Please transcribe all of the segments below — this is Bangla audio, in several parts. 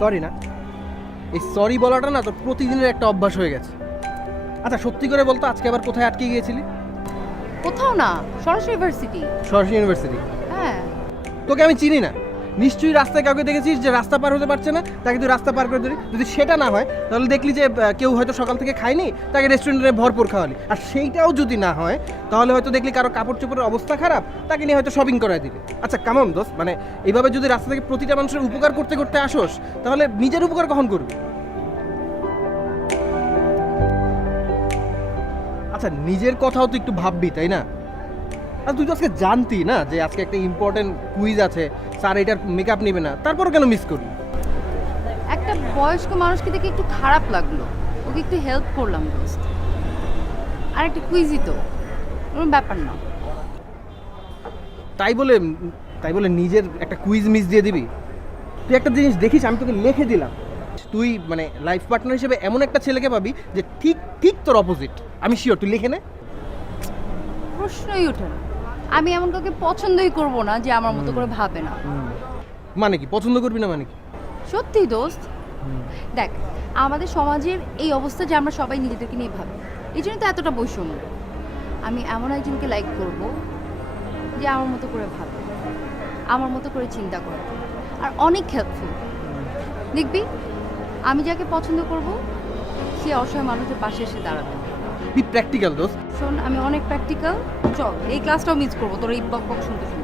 সরি না, এই সরি বলাটা না তোর প্রতিদিনের একটা অভ্যাস হয়ে গেছে। আচ্ছা সত্যি করে বলতো আজকে আবার কোথায় আটকে গিয়েছিলি? কোথাও না, সরাসরি ইউনিভার্সিটি। সরাসরি ইউনিভার্সিটি? হ্যাঁ। তোকে আমি চিনি না, নিশ্চয়ই রাস্তায় কাউকে দেখেছিস যে রাস্তা পার হতে পারছে না, তাকে তুই রাস্তা পার করে দিলি। যদি সেটা না হয় তাহলে দেখলি যে কেউ হয়তো সকাল থেকে খায়নি, তাকে রেস্টুরেন্টে ভরপুর খাওয়ালি। আর সেইটাও যদি না হয় তাহলে হয়তো দেখলি কারো কাপড় চোপড়ের অবস্থা খারাপ, তাকে নিয়ে হয়তো শপিং করায় দিলি। আচ্ছা কামন দোস্ত, মানে এইভাবে যদি রাস্তা থেকে প্রতিটা মানুষের উপকার করতে করতে আসোস তাহলে নিজের উপকার কখন করবি? আচ্ছা নিজের কথাও তো একটু ভাববি, তাই না? আর তুই তো আজকে জানতি না যে আজকে একটা ইম্পর্টেন্ট কুইজ আছে, স্যার এটার মেকআপ নেবে না, তারপরও কেন মিস করলি? একটা বয়স্ক মানুষকে দেখে একটু খারাপ লাগলো, ওকে একটু হেল্প করলাম দোস্ত। আর একটা কুইজই তো, কোনো ব্যাপার না। তাই বলে নিজের একটা কুইজ মিস দিয়ে দিবি? তুই একটা জিনিস দেখিস, আমি তোকে লিখে দিলাম, তুই মানে লাইফ পার্টনার হিসেবে এমন একটা ছেলেকে পাবি যে ঠিক ঠিক তোর অপোজিট। আমি শিওর, তুই লিখে নে। প্রশ্নই ওঠে না, আমি এমন কাউকে পছন্দই করব না যে আমার মতো করে ভাবে না। মানে কি পছন্দ করবি না মানে কি? সত্যি দোস্ত, দেখ আমাদের সমাজের এই অবস্থা যে আমরা সবাই নিজেদেরকে নিয়ে ভাবি, এই জন্য তো এতটা বৈষম্য। আমি এমন একজনকে লাইক করব যে আমার মতো করে ভাবে, আমার মতো করে চিন্তা করে, আর অনেক হেল্পফুল। দেখবি আমি যাকে পছন্দ করব সে অসহায় মানুষের পাশে এসে দাঁড়াবে। বি প্র্যাকটিক্যাল দোস্ত। শোন, আমি অনেক প্র্যাকটিক্যাল। চল এই ক্লাসটাও মিস করবো তোর এই বক বক শুনতে শুনতে।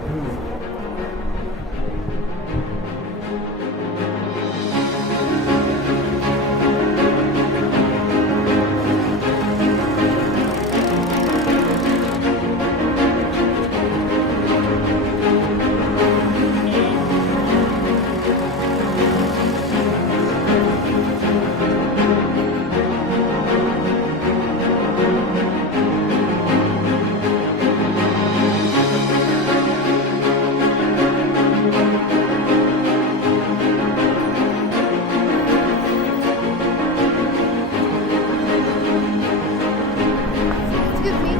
Excuse me,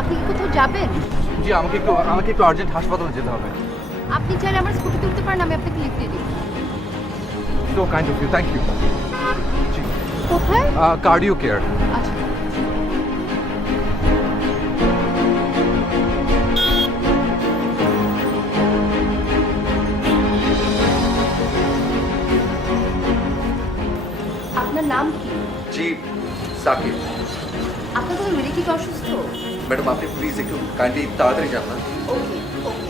আপনি কি কোথাও যাবেন? জি আমাকে একটু আর্জেন্ট হাসপাতালে যেতে হবে। আপনি চাইলে আমার স্কুটি তুলতে পারেন, আমি আপনাকে লিফট দিয়ে দিব। So kind of you, thank you. জি কোথায়? Cardio care. আচ্ছা। আপনার নাম কি? জি সাকিব। আপনার কোনো রিলেটিভ অসুস্থ? ম্যাডাম আপনি প্লিজ একটু কাইন্ডলি তাড়াতাড়ি যান না। ওকে ওকে।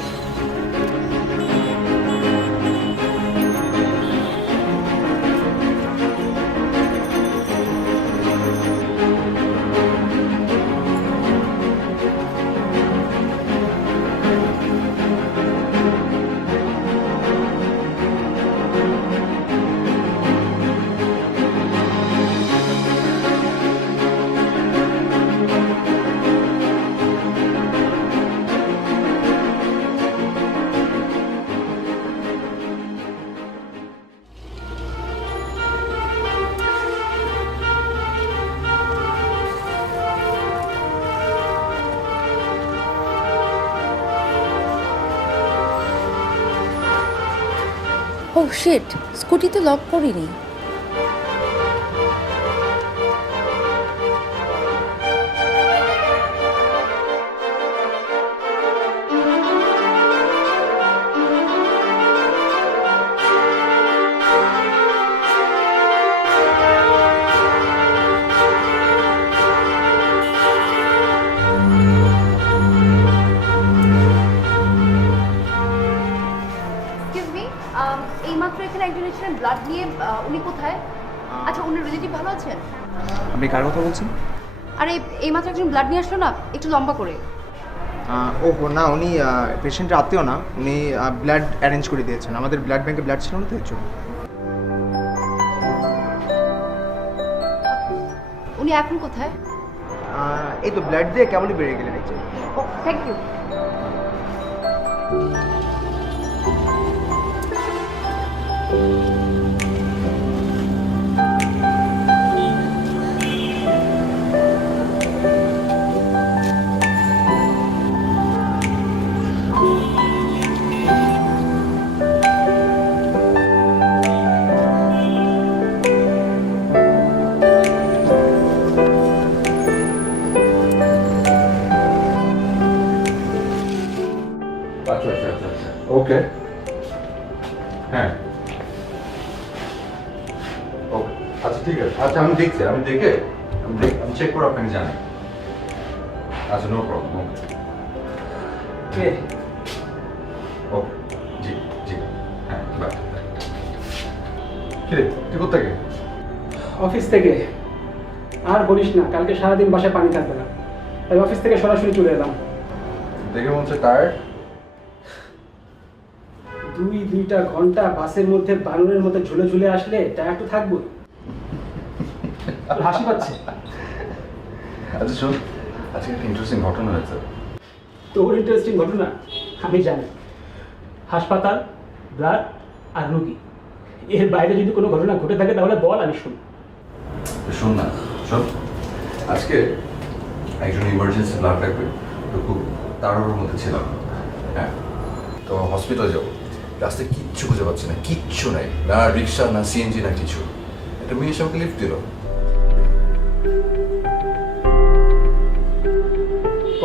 ও শিট, স্কুটিতে লক করিনি। এক্সকিউজ মি, এইমাত্র এখানে একজন এসেছিলেন ব্লাড নিয়ে, উনি কোথায়? আচ্ছা উনি রিলেটিভ ভালো আছেন? আপনি কার কথা বলছেন? আরে এইমাত্র একজন ব্লাড নিয়ে আসলো না, একটু লম্বা করে। ও না, উনি পেশেন্টের আত্মীয় না, উনি ব্লাড অ্যারেঞ্জ করে দিয়েছেন। আমাদের ব্লাড ব্যাংকে ব্লাড ছিল না তো এর জন্য। উনি এখন কোথায়? এই তো ব্লাড দিয়ে কেমনই বেড়ে গেলেন এই যে। ও থ্যাংক ইউ। হ্যাঁ ওকে আচ্ছা ঠিক আছে আচ্ছা আমি দেখছি আমি চেক করে আপনাকে জানাই আচ্ছা নো প্রবলেম ওকে ওকে জি জি হ্যাঁ বাই কিরে তুই কোথেকে অফিস থেকে। আর বলিস না, কালকে সারাদিন বাসায় পানি থাকবে না, তাই অফিস থেকে সরাসরি চলে এলাম। দেখে মনে হচ্ছে টায়ার্ড 2-2.5 ঘন্টা বাসের মধ্যে বানরের মধ্যে ঝুলে ঝুলে আসলে টায়ার তো থাকবো। হাসি পাচ্ছে। আচ্ছা শোন আজকে একটা ইন্টারেস্টিং ঘটনা হয়েছে তোর ইন্টারেস্টিং ঘটনা আমি জানি, হাসপাতাল, ব্লাড আর রুগী, এর বাইরে যদি কোনো ঘটনা ঘটে থাকে তাহলে বল, আমি শুনি। শোন না শোন আজকে একজন ইমার্জেন্সি ব্লাড লাগবে তো খুব তাড়াহুড়োর মধ্যে ছিলাম হ্যাঁ তো হসপিটালে যাবো রাস্তায় কিচ্ছু খুঁজে পাচ্ছি না কিচ্ছু নাই না রিক্সা না সিএনজি না কিছু একটা মেয়ে এসে আমাকে লিফট দিল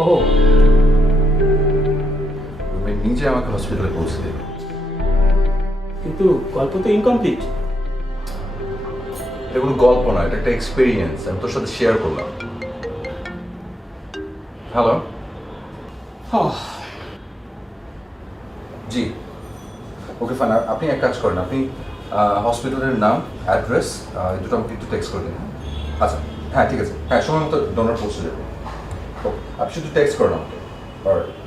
ও মেয়ে নিজে আমাকে হসপিটালে পৌঁছে দিল কিন্তু গল্প তো ইনকমপ্লিট। এটা কোনো গল্প না এটা একটা এক্সপিরিয়েন্স আমি তোর সাথে শেয়ার করলাম হ্যালো জি ওকে ফাইন আপনি এক কাজ করেন আপনি হসপিটালের নাম অ্যাড্রেস দুটো আমাকে একটু টেক্সট করে দিন আচ্ছা হ্যাঁ ঠিক আছে হ্যাঁ সময় মতো ডোনার পৌঁছে যাবে আপনি শুধু টেক্সট করেন আমাকে অলরাইট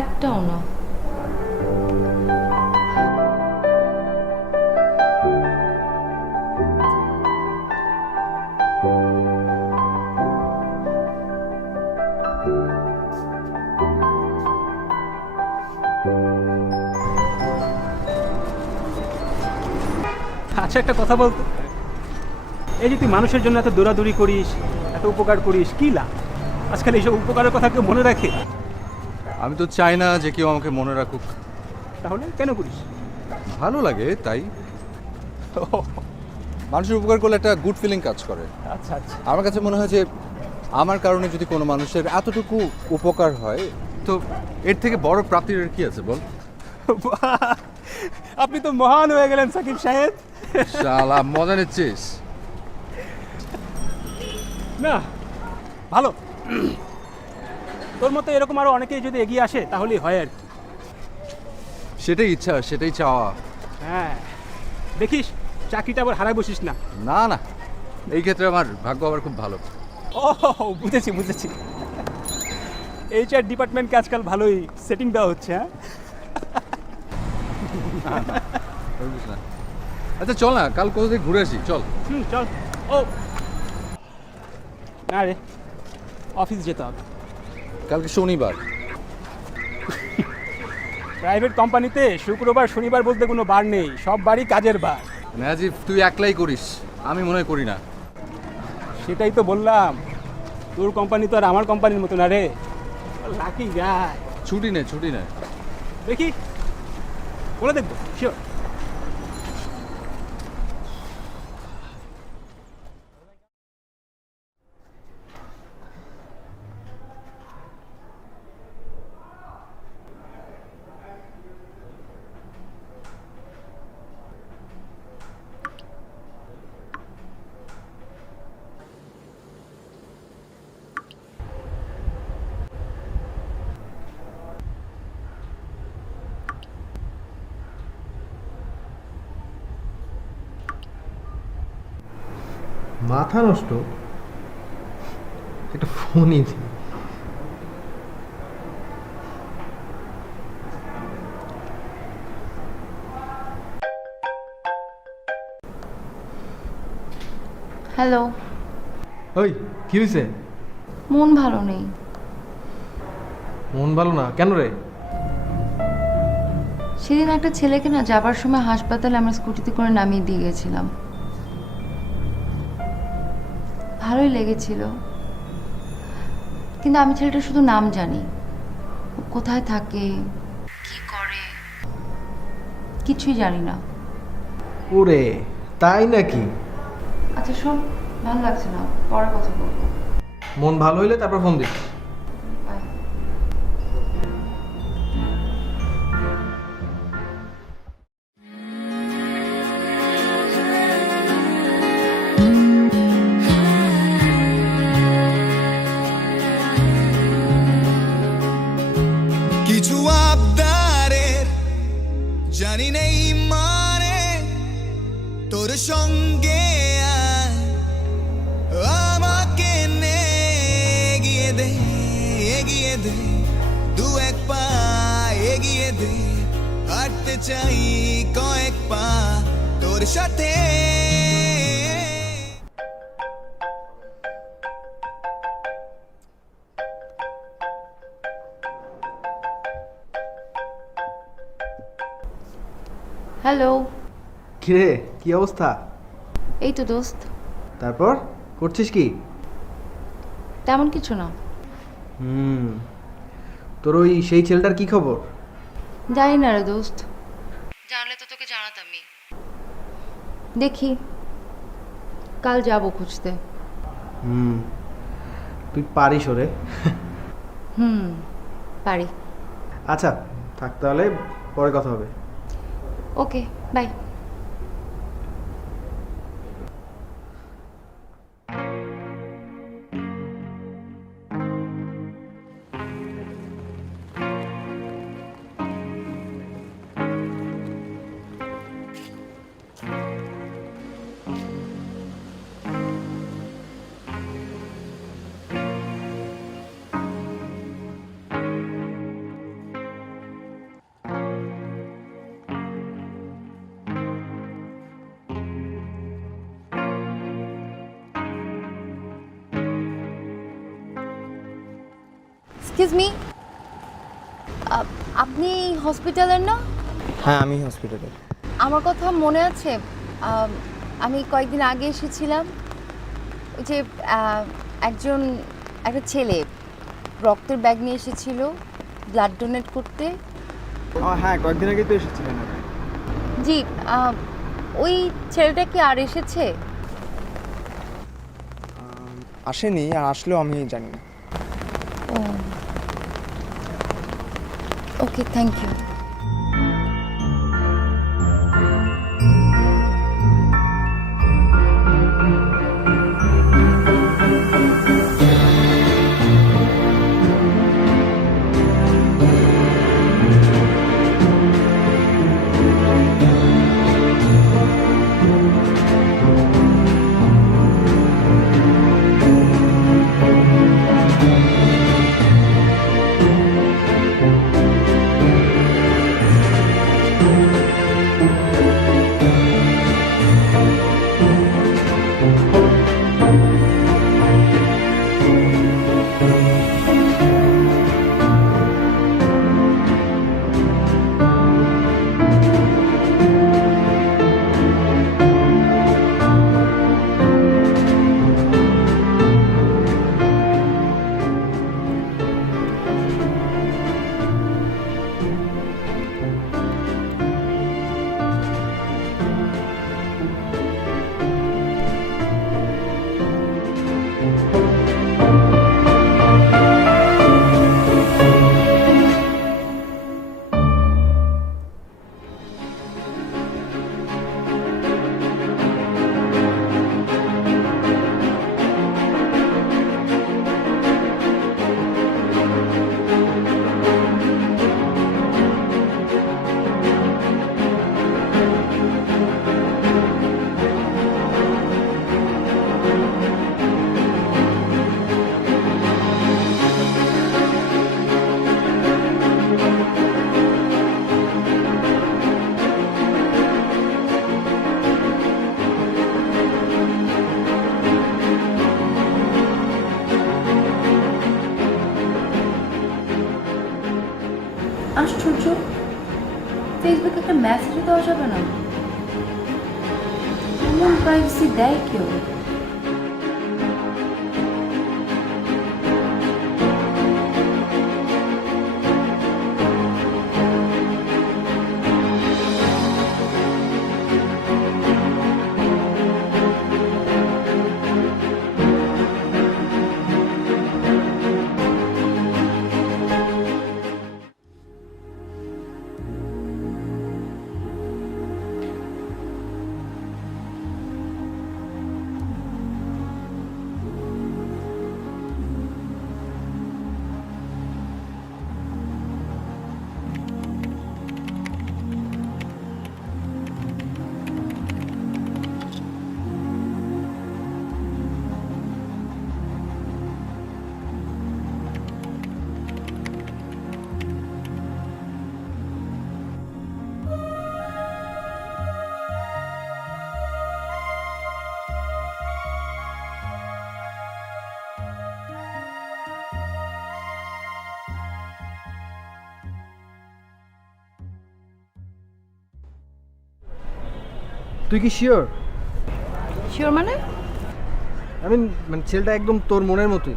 একটাও না। আচ্ছা একটা কথা বলতো, এই যে তুই মানুষের জন্য এত দৌড়াদৌড়ি করিস, এত উপকার করিস, কি লাভ? আজকাল এইসব উপকারের কথা কেউ মনে রাখে? আমি তো চাই না যে কেউ আমাকে মনে রাখুক তাহলে কেন করিস? ভালো লাগে তাই মানুষের উপকার করলে একটা গুড ফিলিং কাজ করে আচ্ছা আচ্ছা। আমার কাছে মনে হয় যে আমার কারণে যদি কোনো মানুষের এতটুকু উপকার হয় তো এর থেকে বড় প্রাপ্তির আর কি আছে বল আপনি তো মহান হয়ে গেলেন সাকিব সাহেব। শালা মজা নিচ্ছিস না ভালো, তোর মতো এরকম আরো অনেকেই যদি এগিয়ে আসে তাহলেই হয় আর কি। সেটাই ইচ্ছা সেটাই চাওয়া হ্যাঁ দেখিস চাকরিটা আবার হারায় বসিস না। না না এই ক্ষেত্রে আমার ভাগ্য আবার খুব ভালো ও বুঝেছি বুঝেছি। HR ডিপার্টমেন্টকে আজকাল ভালোই সেটিং দেওয়া হচ্ছে, হ্যাঁ? বুঝিস না। আচ্ছা চল না, কাল কোথা থেকে ঘুরে আসি, চল। চল। ও না রে, অফিস যেতে হবে। কালকে শনিবার। প্রাইভেট কোম্পানিতে শুক্রবার শনিবার বলতে কোনো বার নেই, সব বারই কাজের বার। নাজিব তুই একলাই করিস, আমি মনে করি না। সেটাই তো বললাম, তোর কোম্পানি তো আর আমার কোম্পানির মতো না রে। লাকি গায়। ছুটি নে। দেখি বলে দেখবো, শিওর। মাথা নষ্ট, একটা ফোনই দিই। হ্যালো। ওই কি হয়েছে? মন ভালো নেই। মন ভালো না কেন রে? সেদিন একটা ছেলেকে না যাবার সময় হাসপাতালে আমরা স্কুটিতে করে নামিয়ে দিয়ে গেছিলাম। ভালোই লেগেছিল, কিন্তু আমি ছেলেটা শুধু নাম জানি, ও কোথায় থাকে, কি করে, কিছুই জানি না। ওরে তাই নাকি? আচ্ছা শোন, ভালো লাগছে না, পরে কথা বলবো। মন ভালো হইলে তারপর ফোন দিস। Bye. কিছু আবদারের জানি নেই মানে তোর সঙ্গে আয়, আমাকে নে এগিয়ে দে দু এক পা এগিয়ে দে, হাঁটতে চাই কয়েক পা তোর সাথে। হ্যালো। কিরে কি অবস্থা? এই তো দোস্ত। তারপর করছিস কি? তেমন কিছু না। তোর ওই সেই ছেলেটার কি খবর? জানি না রে দোস্ত, জানলে তো তোকে জানাতামই। দেখি কাল যাবো খুঁজতে। তুই পারিস ওরে। পারি। আচ্ছা থাক তাহলে, পরে কথা হবে। Okay bye. এক্সকিউজ মি, আপনি হসপিটালের না? হ্যাঁ আমি হসপিটালে। আমার কথা মনে আছে? আমি কয়েকদিন আগে এসেছিলাম, ওই যে একটা ছেলে রক্তের ব্যাগ নিয়ে এসেছিল ব্লাড ডোনেট করতে। হ্যাঁ কয়েকদিন আগে তো এসেছিলেন। জি, ওই ছেলেটা কি আর এসেছে? আসেনি, আর আসলেও আমি জানি না। ও ওকে, থ্যাংক ইউ। আশ্চর্য, ফেসবুকে একটা মেসেজও দেওয়া যাবে না? এমন প্রাইভেসি দেয় কেউ? তুই কি শিওর? শিওর মানে? মানে ছেলেটা একদম তোর মনের মতোই।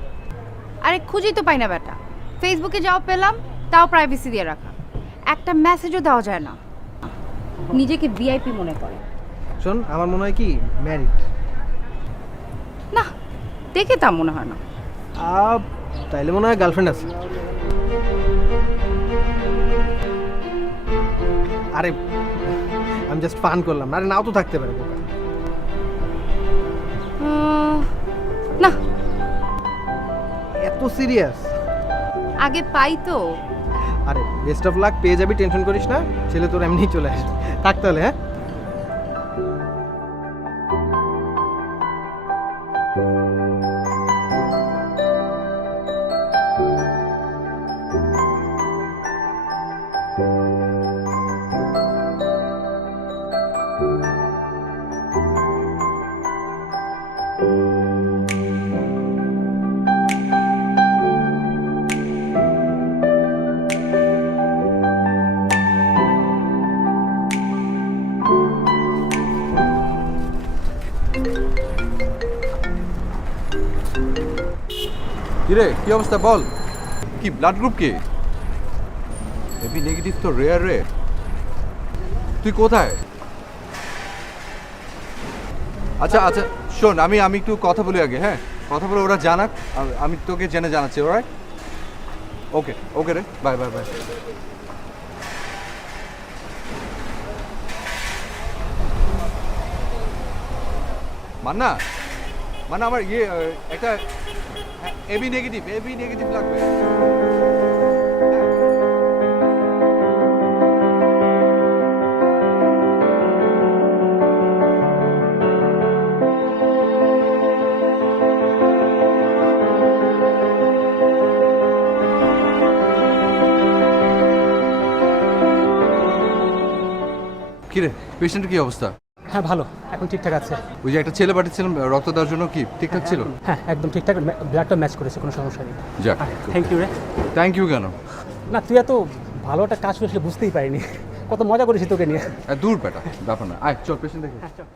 আরে খুঁজেই তো পাই না বেটা। ফেসবুকে যাও পেলাম, তাও প্রাইভেসি দিয়ে রাখা, একটা মেসেজও দেওয়া যায় না। নিজেকে ভিআইপি মনে করে। শোন, আমার মনে হয় কি ম্যারিড। না, দেখে তা মনে হয় না। তাইলে মনে হয় গার্লফ্রেন্ড আছে। আরে আমি জাস্ট ফান করলাম, আরে নাও তো থাকতে পারে বোকা। না, এত সিরিয়াস? আগে পাই তো। আরে বেস্ট অফ লাক, পেয়ে যাবি, টেনশন করিস না। ছেলে তোর এমনিই চলে আসবে। থাক তাহলে, হ্যাঁ? কিরে, কি অবস্থা বল? কি ব্লাড গ্রুপ কি? এবি নেগেটিভ তো রেয়ার রে। তুই কোথায়? আচ্ছা আচ্ছা শোন, আমি একটু কথা বলি আগে, হ্যাঁ? কথা বলে ওরা জানাক, আমি তোকে জেনে জানাচ্ছি। অলরাইট? ওকে ওকে রে, bye bye bye. Manna Manna, আমার একটা এবি নেগেটিভ লাগবে। কিরে, পেশেন্টের কি অবস্থা? হ্যাঁ ভালো, এখন ঠিকঠাক আছে। ওই যে একটা ছেলে পাঠিয়েছিলাম রক্ত দেওয়ার জন্য, কি ঠিকঠাক ছিল? হ্যাঁ একদম ঠিকঠাক, ব্লাডটা ম্যাচ করেছে, কোনো সমস্যা নেই। যাক, থ্যাংক ইউ রে। থ্যাংক ইউ কেন? না, তুই এত ভালো একটা কাজ করেছিস বুঝতেই পারিনি। কত মজা করেছি তোকে নিয়ে। দূর বেটা, ব্যাপার না। আয় চল পেশেন্ট দেখে। হ্যাঁ চল।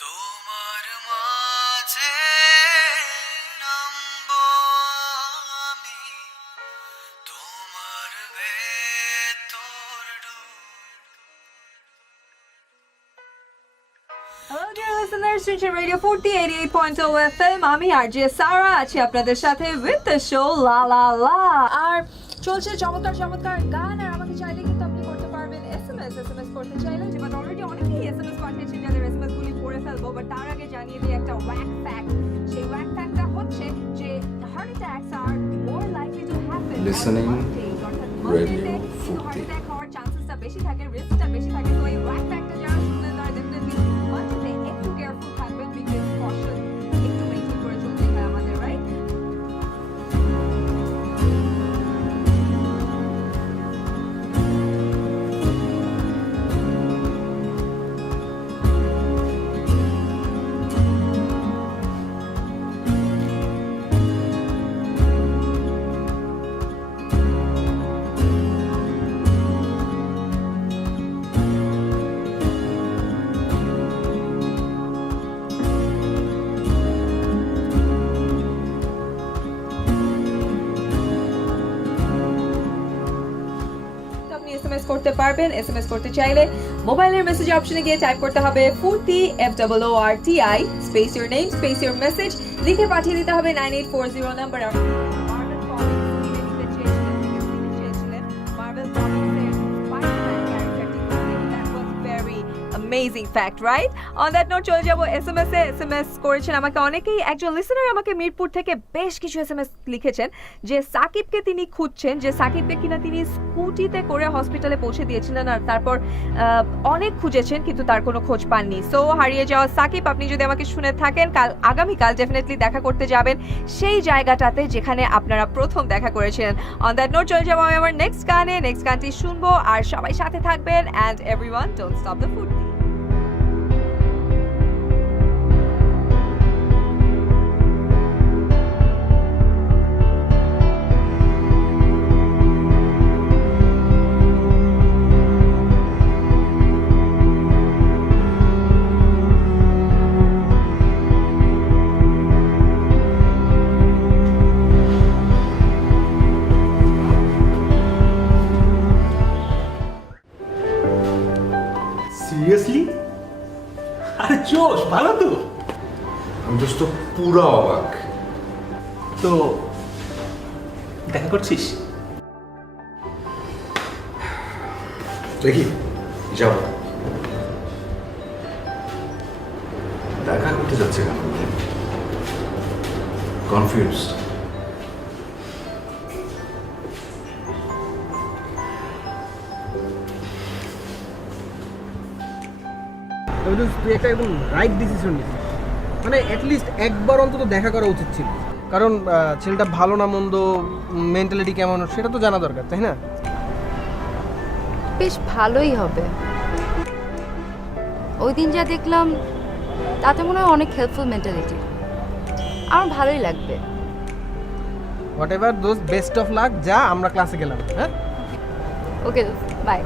তোমার মাঝে নামবো আমি, তোমার ভেতর Hello dear listeners, Station Radio 40 88.0 FM. আমি আরজে সারা আছি আপনাদের সাথে উইথ দ্য শো লা লা লা। আর চলছে চমৎকার চমৎকার গান, আর আমাকে চাইলে কিন্তু আপনি করতে পারবেন এসএমএস করতে চাইলে, যেমন অলরেডি অনেকেই এসএমএস পাঠিয়েছেন যাদের এসএমএস গুলি পড়ে ফেলবো, বাট তার আগে জানিয়ে দিই একটা ওয়াক ফ্যাক্ট। সেই ওয়াক ফ্যাক্টটা হচ্ছে যে heart attacks are more likely to happen Listening Radio 40 heart attack হওয়ার চান্সেসটা বেশি থাকে, রিস্কটা বেশি থাকে। তো এই ওয়াক ফ্যাক্টটা যারা শুনলেন তারা ডেফিনেটলি মাঝে একটু কেয়ারফুল থাকবেন, বিকজ কশন একটু মেইনটেইন করে চলতে হয় আমাদের, রাইট? করতে পারবেন। এসএমএস করতে চাইলে মোবাইলের মেসেজ অপশনে গিয়ে টাইপ করতে হবে ফুর্তি FOORTI space your name space your message লিখে পাঠিয়ে দিতে হবে 9840 number. Amazing fact, right? On that note, চলে যাব এসএমএস করেছেন আমাকে অনেকেই। একজন লিসেনার আমাকে মিরপুর থেকে বেশ কিছু এসএমএস লিখেছেন যে সাকিবকে তিনি খুঁজছেন, যে সাকিবকে কিনা তিনি স্কুটিতে করে হসপিটালে পৌঁছে দিয়েছিলেন আর তারপর অনেক খুঁজেছেন কিন্তু তার কোনো খোঁজ পাননি। সো হারিয়ে যাওয়া সাকিব, আপনি যদি আমাকে শুনে থাকেন, আগামীকাল ডেফিনেটলি দেখা করতে যাবেন সেই জায়গাটাতে যেখানে আপনারা প্রথম দেখা করেছিলেন। অন দ্যাট নোট চলে যাবো আমি আমার নেক্সট গানটি শুনবো আর সবাই সাথে থাকবেন। And everyone don't stop the food. Seriously? আরে জোশ, ভালো তো। আমি দোস্ত পুরো অবাক। তো দেখা করছিস? দেখি যাব। দেখা করতে যাচ্ছে কেন? কনফিউজড। তুই একটা একদম রাইট ডিসিশন নিছিস, মানে অ্যাটলিস্ট একবার অন্তত দেখা করা উচিত ছিল, কারণ ছেলেটা ভালো না মন্দ, মেন্টালিটি কেমন সেটা তো জানা দরকার, তাই না? বেশ ভালোই হবে। ওই দিন যা দেখলাম তাতে মনে হয় অনেক হেল্পফুল মেন্টালিটি, আমার ভালোই লাগবে। What ever those, best of luck. যা, আমরা ক্লাসে গেলাম। হ্যাঁ, ওকে, বাই।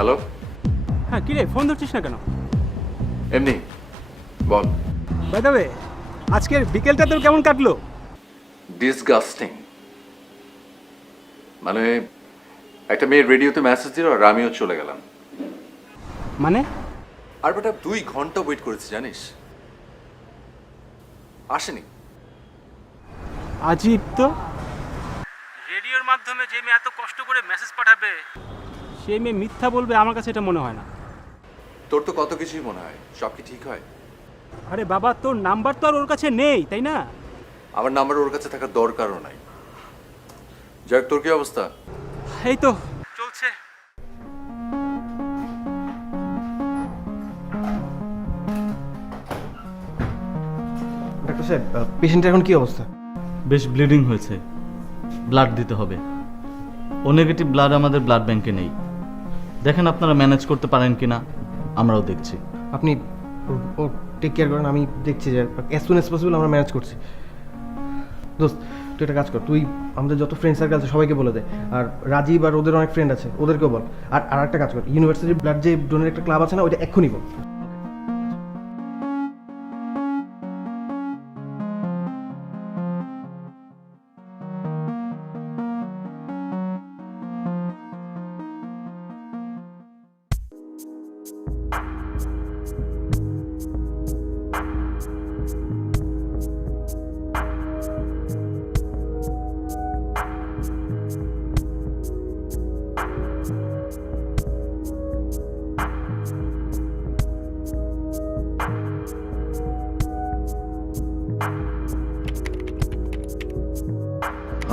হ্যালো। হ্যাঁ, কি রে, ফোন ধরছিস না কেন? এমনি বল। বাই দ্য ওয়ে, আজকের বিকেলটা তোর কেমন কাটলো? ডিসগাস্টিং। মানে একটা মেয়ে রেডিওতে মেসেজ দিল আর আমিও চলে গেলাম। মানে? আর বেটা 2 ঘন্টা ওয়েট করেছি জানিস, আসেনি। আজীব তো। মাধ্যমে যে মেয়ে এত কষ্ট করে মেসেজ পাঠাবে সেই মেয়ে মিথ্যা বলবে, আমার কাছে এটা মনে হয় না। তোর তো কত কিছুই মনে হয়, সব কি ঠিক হয়? আরে বাবা, তোর নাম্বার তো আর ওর কাছে নেই, তাই না? আমার নাম্বার ওর কাছে থাকার দরকারও নাই। যাক, তোর কি অবস্থা? এই তো চলছে। ডাক্তার সাহেব, পেশেন্টের এখন কি অবস্থা? বেশ ব্লিডিং হয়েছে, ব্লাড দিতে হবে। ও নেগেটিভ ব্লাড আমাদের ব্লাড ব্যাংকে নেই। দেখেন আপনারা ম্যানেজ করতে পারেন কিনা, আমরাও দেখছি। আপনি ও টেক কেয়ার করেন, আমি দেখছি যে অ্যাজ সুন অ্যাজ পসিবল আমরা ম্যানেজ করছি। দোস্ত, তুই একটা কাজ কর, তুই আমাদের যত ফ্রেন্ড সার্কেল আছে সবাইকে বলে দে, আর রাজীব আর ওদের অনেক ফ্রেন্ড আছে ওদেরকেও বল। আর একটা কাজ কর, ইউনিভার্সিটির ব্লাড যে ডোনের একটা ক্লাব আছে না, ওইটা এক্ষুনি বল।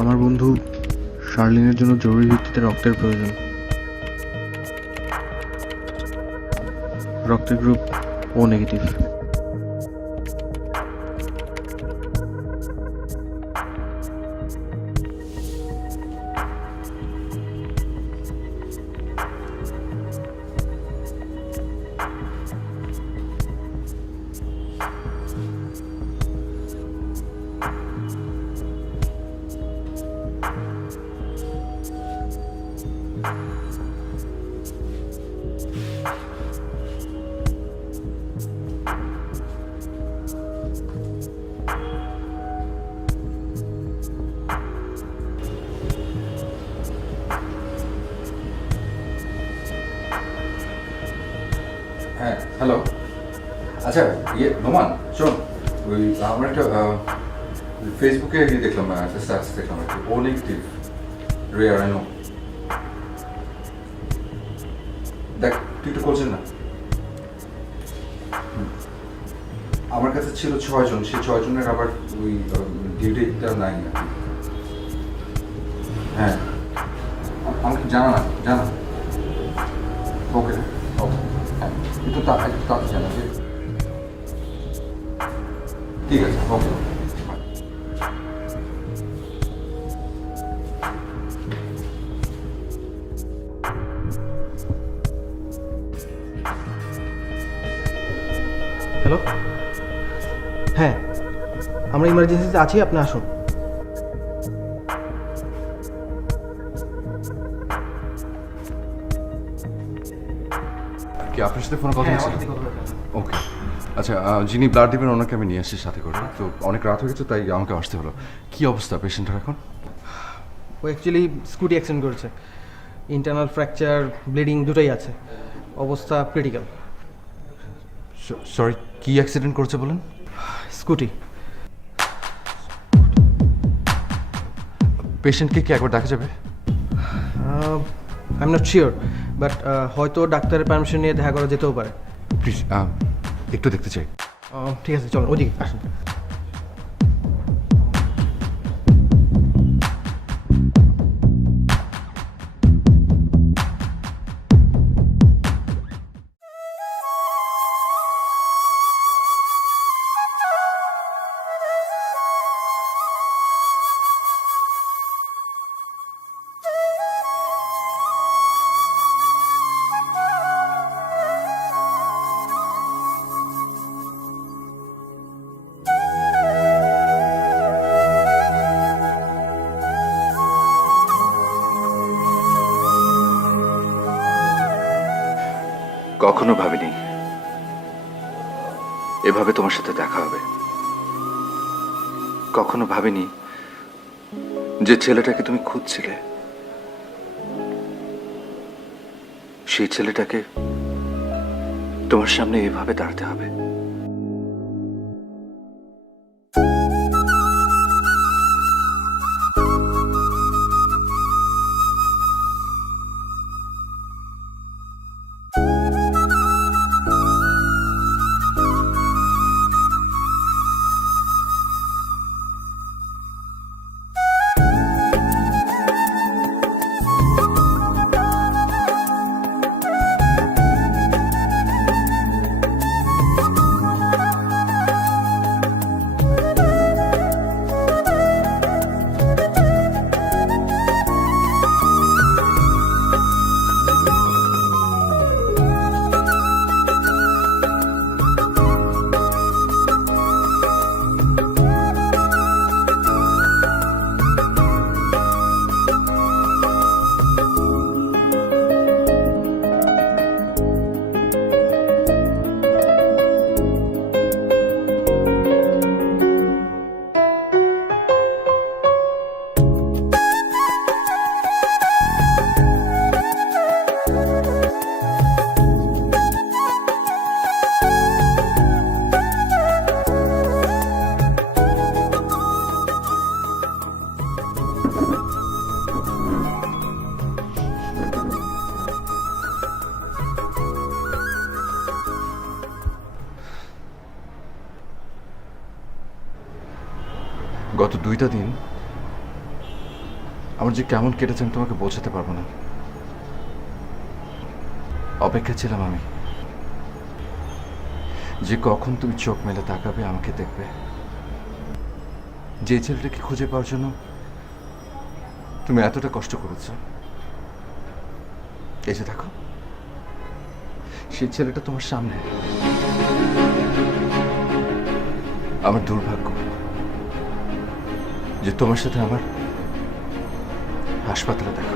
আমার বন্ধু শার্লিনের জন্য জরুরি ভিত্তিতে রক্তের প্রয়োজন। রক্তের গ্রুপ ও নেগেটিভ। হ্যাঁ, হ্যালো। আচ্ছা, নোমান, শোন, ওই আমরা একটা ফেসবুকে দেখলাম, একটা স্ট্যাটাস দেখলাম আর কি, ও নেগেটিভ, রেয়ার, আই নো। দেখ, তুই তো করছেন না। আমার কাছে ছিল 6 জন, সেই 6 জনের আবার ওই ডিউ ডেটটা নাই আর কি। হ্যাঁ, আমাকে জানা। ওকে, হ্যাঁ, একটু তাড়াতাড়ি জানা, ঠিক আছে, ওকে। হ্যালো, হ্যাঁ আমরা ইমার্জেন্সিতে আছি, আপনি আসুন। কি আপনার সাথে ফোনে কথা হয়েছিল? ওকে, আচ্ছা, যিনি ব্লাড দিবেন ওনাকে আমি নিয়ে আসছি সাথে করে। তো অনেক রাত হয়ে গেছে, তাই আমাকে আসতে হলো। কি অবস্থা পেশেন্টের এখন? ও অ্যাকচুয়ালি স্কুটি অ্যাক্সিডেন্ট করেছে, ইন্টারনাল ফ্র্যাকচার, ব্লিডিং দুটোই আছে, অবস্থা ক্রিটিক্যাল। সরি, কি অ্যাক্সিডেন্ট করেছে বলেন? স্কুটি। পেশেন্টকে কি একবার দেখা যাবে? I am not sure, but হয়তো ডাক্তারের পারমিশন নিয়ে দেখা করা যেতেও পারে। প্লিজ, একটু দেখতে চাই। ঠিক আছে, চলুন ওদিকে আসুন। কখনো ভাবিনি এভাবে তোমার সাথে দেখা হবে। কখনো ভাবিনি যে ছেলেটাকে তুমি খুঁজছিলে সেই ছেলেটাকে তোমার সামনে এভাবে দাঁড়াতে হবে। গত 2টা দিন আমার যে কেমন কেটেছে আমি তোমাকে বোঝাতে পারবো না। অপেক্ষা ছিলাম আমি যে কখন তুমি চোখ মেলে তাকাবে, আমাকে দেখবে। যে ছেলেটাকে খুঁজে পাওয়ার জন্য তুমি এতটা কষ্ট করেছো, এসে থাকো, সেই ছেলেটা তোমার সামনে। আমার দুর্ভাগ্য যে তোমার সাথে আমার হাসপাতালে দেখা।